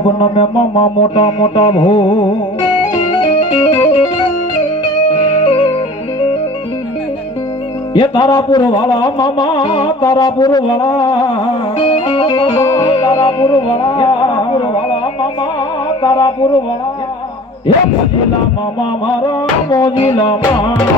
નમે મામા મોટા મોટા ભો ये तारापुर वाला मामा तारापुर वाला तारापुर वाला मामा तारापुर वाला ये मोजीला मामा मारा मोजीला मामा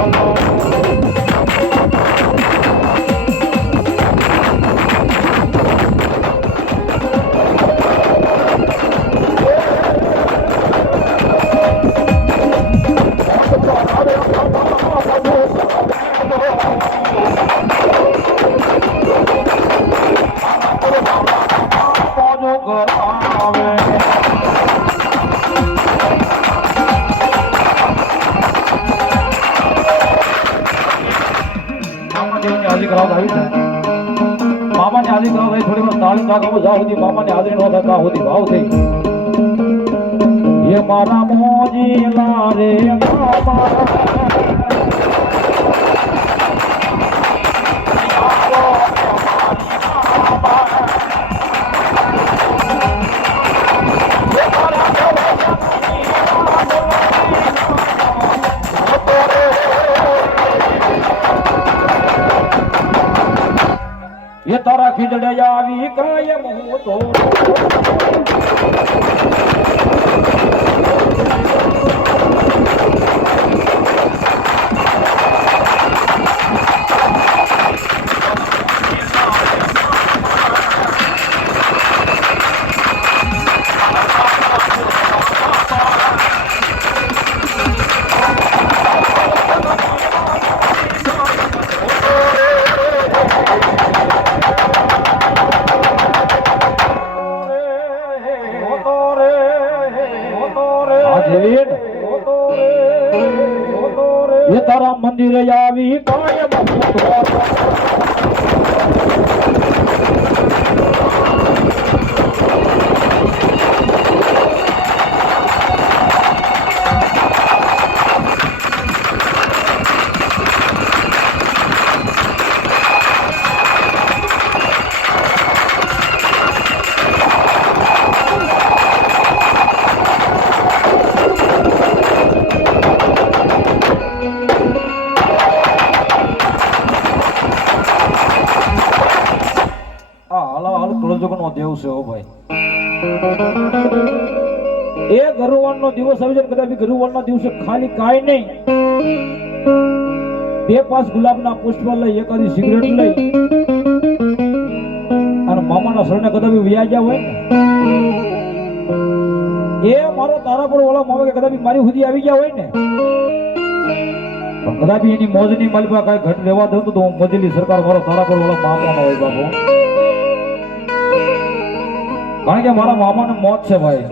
મામા ની હાજરી કરાવ થોડી વાર તાળી નાખો જાવ સુધી મામા ની હાજરી નો થતા સુધી ભાવ થઈ ये मारा मोजीला रे मामा ये तारा खिजड़े आवी काय मुँह तो ये तारा मंदिर आवी काय દેવ છે ઓ ભાઈ એ ગરુવાન નો દિવસ આવી જાય કદાચ ગરુવાન નો દિવસે ખાલી કાઈ નહીં બે પાંચ ગુલાબના પુષ્પ લઈ એકાદી સિગરેટ લઈ અને મામાના શરણે કદાચ વ્યા ગયા હોય ને એ મારો તારાપુર વાળા મામા કે કદાચ મારી સુધી આવી ગયા હોય ને પણ કદાચ એની મોજની માલમાં કઈ ઘટ લેવા દઉં તો હું મોજેલી સરકાર મારો તારાપુર વાળા મામાનો હોય બાપુ કારણ કે મારા મામાને મોજ છે ભાઈ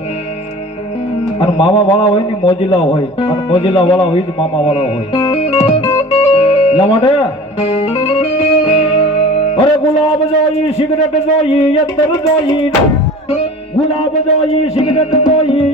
અને મામા વાળા હોય ને મોજીલા હોય અને મોજીલા વાળા હોય તો મામા વાળા હોય એટલા માટે અરે ગુલાબ જોઈ સિગરેટ જોઈ યંત્ર જોઈ ગુલાબ જોઈ સિગરેટ જોઈ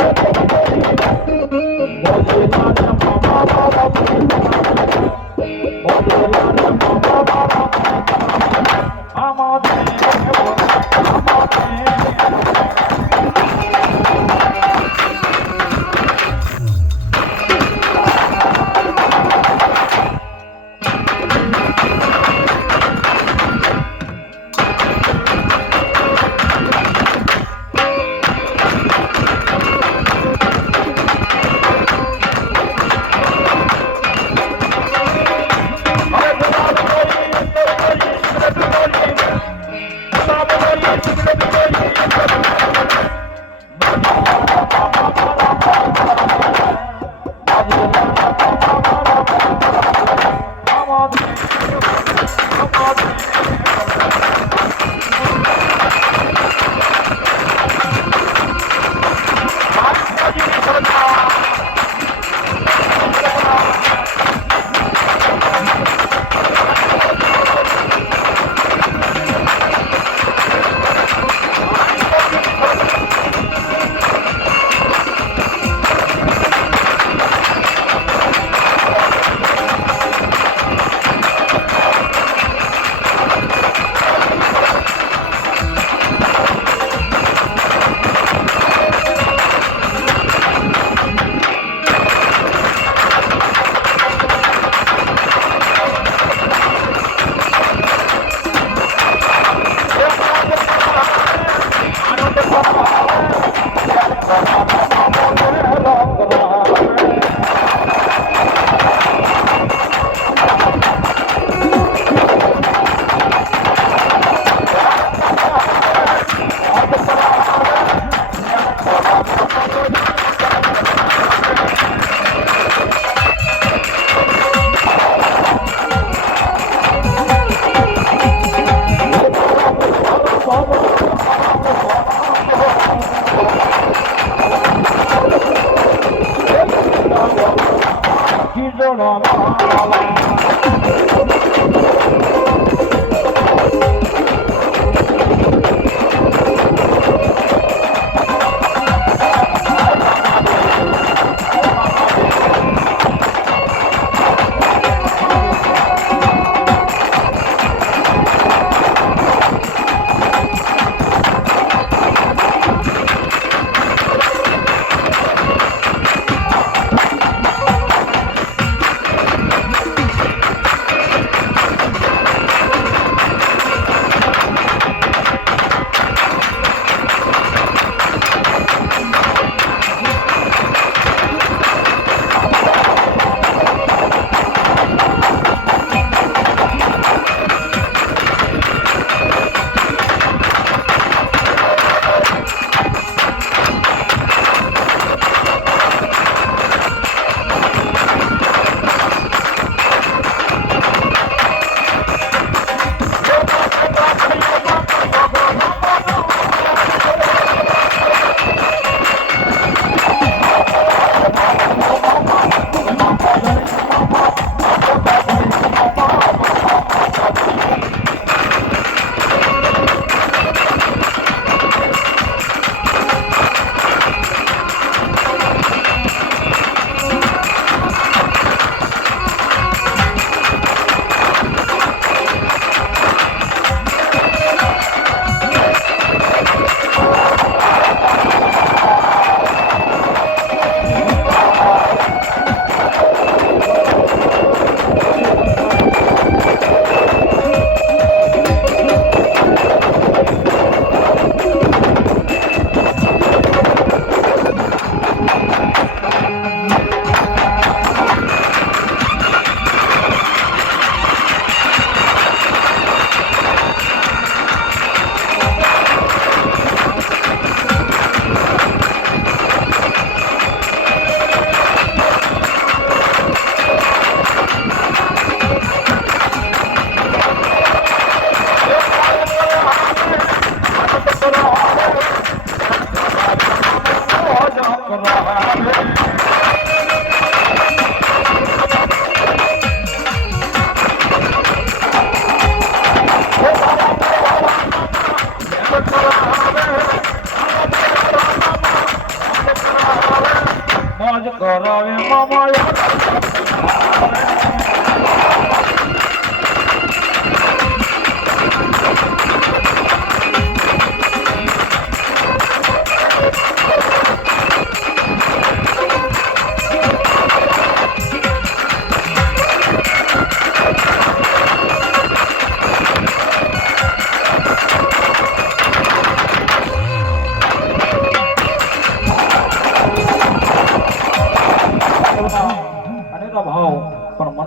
કરાવે મામા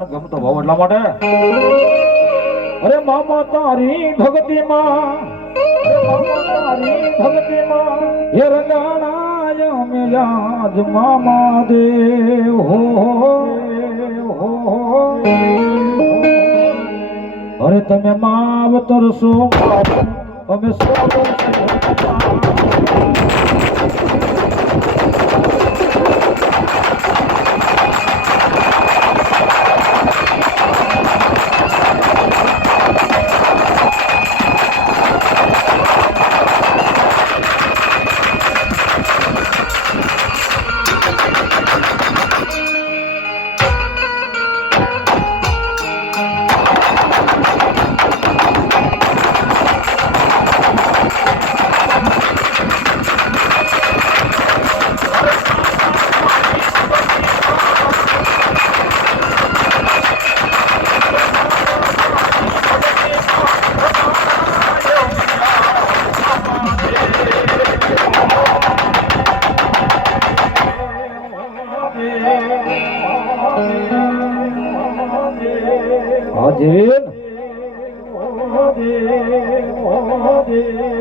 ગમતો ભાવ એટલા માટે અરે મામા તારી ભક્તિમાં હે રંગાણાય મે યાદ મામા દેવ હો અરે તમે માવતર સો અમે સો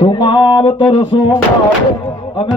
તું આવતર સો અમે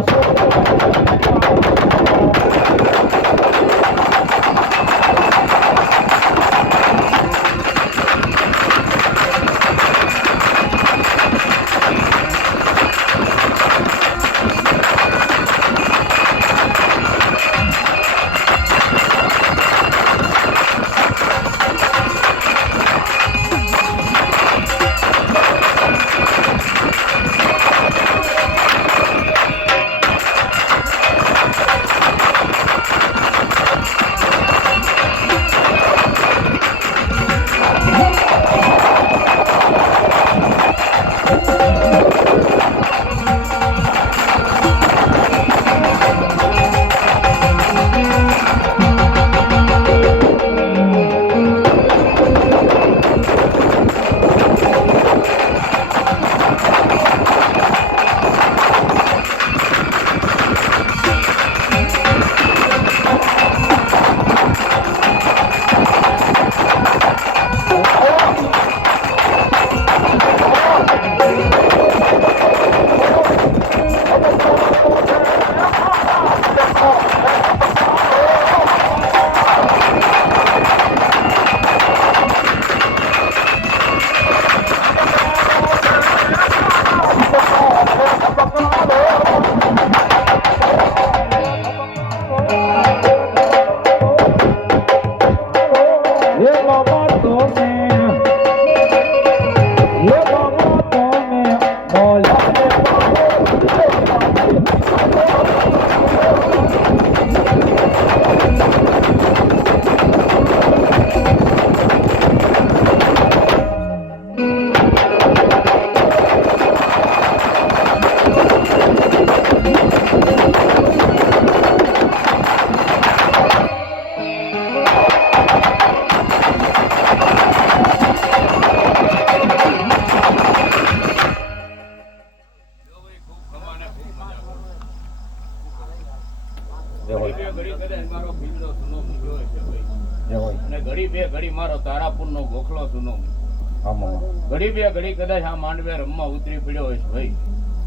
જય હોય ઘડી કદાચ મારો ભીલનો સુનો મૂક્યો હશે ભાઈ, જય હોય અને ઘડી બે ઘડી મારો તારાપુરનો ગોખલો સુનો મૂક્યો. હા મામા ઘડી બે ઘડી કદાચ આ માંડવે રમવા ઉતરી પડ્યો હશે ભાઈ.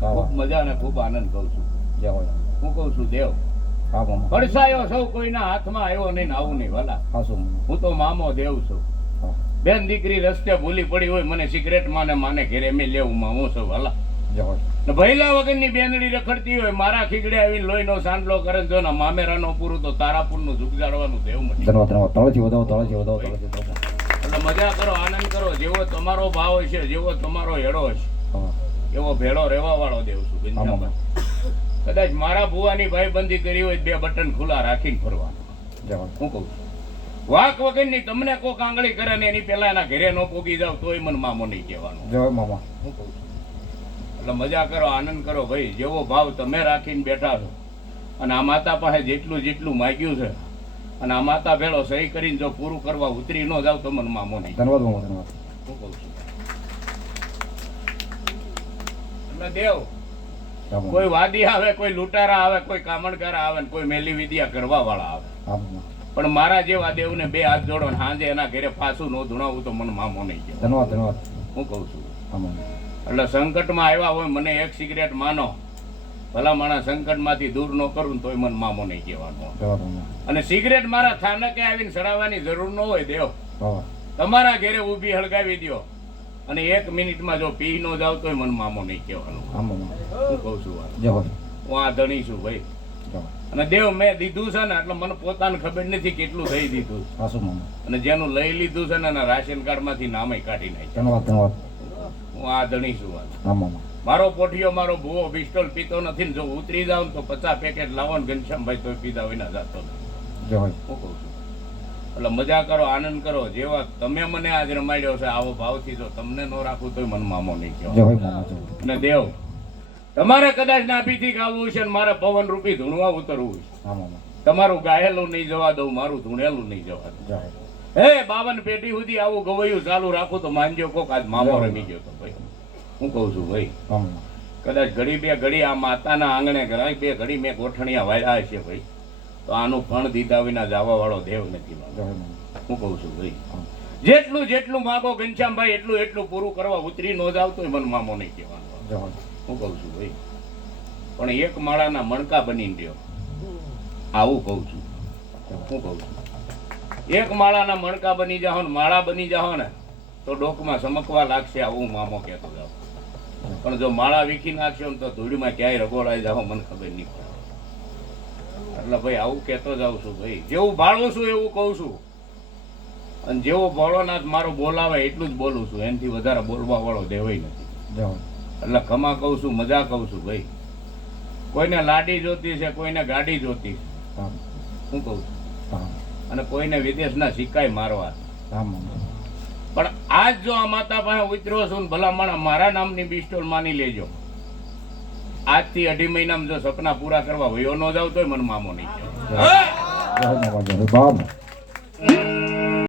હા ખૂબ મજા અને ખૂબ આનંદ કહું છું. જય હોય હું કહું છું દેવ, હા મામા પડસાયો સૌ કોઈના હાથમાં આવ્યો નહીં ને આવું નહીં વાલા. હા શું મામા હું તો મામો દેવ છું. હા બેન દીકરી રસ્તે ભૂલી પડી હોય, મને સિગરેટ માને ઘેરે મેં લેવું મામું છું વાલા. જય હોય ને ભૈલા વગરની બેનડી રખડતી હોય, મારા ખીગડે આવીને લોહીનો સાંડલો કરે જો ને મામેરાનો પૂરું તો તારાપુરનું ઝુકઝાડવાનું દેવ મને. ધન્યવાદ ધન્યવાદ તળેથી વધાવો તળેથી વધાવો તળેથી વધાવો એટલે મજા કરો, આનંદ કરો. જેવો તમારો ભાવ હશે, જેવો તમારો હેડો હશે, હા એવો ભેળો રહેવા વાળો દેવ છું ઘનશ્યામભાઈ. કદાચ મારા ભુવાની ભાઈબંધી કરી હોય બે બટન ખુલ્લા રાખીને ફરવાનું. જય હોય હું કહું છું વાક વગરની તમને કોક આંગળી કરે ને એની પહેલા એના ઘરે ન પોગી જાવ તોય મને મામો નહીં કહેવાનું. જય હોય મામા હું કહું છું એટલે મજા કરો, આનંદ કરો ભાઈ. જેવો ભાવ તમે રાખીને બેઠા છો, અને આ માતા પાસે જેટલું જેટલું માગ્યું છે, અને આ માતા ભેળો સહી કરીને જો પૂરું કરવા ઉતરી ન જાવ તો મને મામો નહીં. ધન્યવાદ મામા ધન્યવાદ હું કહું છું એટલે દેવ, હા મામા કોઈ વાદી આવે, કોઈ લૂંટારા આવે, કોઈ કામણકાર આવે ને કોઈ મેલી વિદ્યા કરવા વાળા આવે, હા મામા પણ મારા જેવા દેવને બે હાથ જોડો ને હાંજે એના ઘરે પાછું ન ધૂણાવું તો મને મામો નહીં કહેવાય. ધન્યવાદ ધન્યવાદ હું કહું છું હા મામા એટલે સંકટમાં આવ્યા હોય મને એક સિગરેટ માનો, ભલા માણસ સંકટમાંથી દૂર ન કરું તોય મને મામો નહીં કહેવાનો. ધન્યવાદ મામા અને સિગરેટ મારા થાનકે આવીને સડાવવાની જરૂર ન હોય દેવ. હા તમારા ઘરે ઊભી હળગાવી દો અને 1 મિનિટમાં જો પી ન જાવ તોય મને મામો નહીં કહેવાનો. હા મામા હું કહું છું જય હોય હું આ ધણી છું ભાઈ. જય હોય અને દેવ મેં દીધું છે ને એટલે મને પોતાને ખબર નથી કેટલું થઈ દીધું, હા શું મામા અને જેનું લઈ લીધું છે ને એના રાશન કાર્ડમાંથી નામે કાઢી નાખ્યા. ધન્યવાદ ધન્યવાદ હું આ ધણી છું. હા મામા મારો પોઠિયો મારો ભૂવો પિસ્ટોલ પીતો નથી ને જો ઉતરી જાવ તો 50 પેકેટ લાવો ને ઘનશ્યામભાઈ તોય પીધા વિના જાતો નથી. જય હોય હું કહું છું એટલે મજા કરો, આનંદ કરો. જેવા તમે મને આજ રમાડ્યો છે આવો ભાવથી જો તમને ન રાખું તોય મને મામો નહીં જય કહેવાય. હોય મામા જય હોય અને દેવ, તમારે કદાચ નાભીથી ગાવું છે ને મારે પવન રૂપી ધૂણવા ઉતરવું છે, હા મામા તમારું ગાયેલું નહીં જવા દઉં, મારું ધૂણેલું નહીં જવા દઉં. જય હોય હે 52 પેટી સુધી આવું ગવૈયું ચાલુ રાખું તો માનજો કોક આજ મામો રમી ગયો તો ભાઈ. હું કહું છું ભાઈ, હા મામા કદાચ ઘડી બે ઘડી આ માતાના આંગણે ઘરાય બે ઘડી મેં ગોઠણિયા વાળ્યા છે ભાઈ, તો આનું ફણ દીધા વિના જવા વાળો દેવ નથી. જય હોય મામા હું કહું છું ભાઈ, હા જેટલું જેટલું માગો ઘનશ્યામભાઈ એટલું પૂરું કરવા ઉતરી ન જાવ તોય મને મામો નહીં કહેવાનો. જય હોય હું કહું છું ભાઈ, પણ એક માળાના મણકા બનીને રહ્યો આવું કહું છું. હું કહું છું એક માળાના મણકા બની જાઓ ને માળા બની જાઓ ને તો ડોકમાં ચમકવા લાગશે આવું મામો કહેતો જાઓ. પણ જો માળા વીખી નાખશો ને તો ધૂળીમાં ક્યાંય રગોળાઈ જાઓ મને ખબર નહીં પડે. એટલે ભાઈ આવું કહેતો જાઉં છું ભાઈ, જેવું ભાળું છું એવું કહું છું, અને જેવો ભોળોનાથ મારો બોલાવે એટલું જ બોલું છું, એનાથી વધારે બોલવા વાળો દેવાય નથી. જય હોય એટલે ખમા કહું છું, મજા કહું છું ભાઈ. કોઈને લાડી જોતી છે, કોઈને ગાડી જોતી છે, હા હું કહું છું, હા અને કોઈને વિદેશના સિક્કાય મારવા. હા મામા પણ આજ જો આ માતા પાસે ઉતર્યો છું ને ભલા મારા નામની પિસ્ટોલ માની લેજો, આજથી 2.5 મહિનામાં જો સપના પૂરા કરવા વયો ન જાવ તોય મને મામો નહીં કહેવાય. જય હોય મામા જય હોય બાપ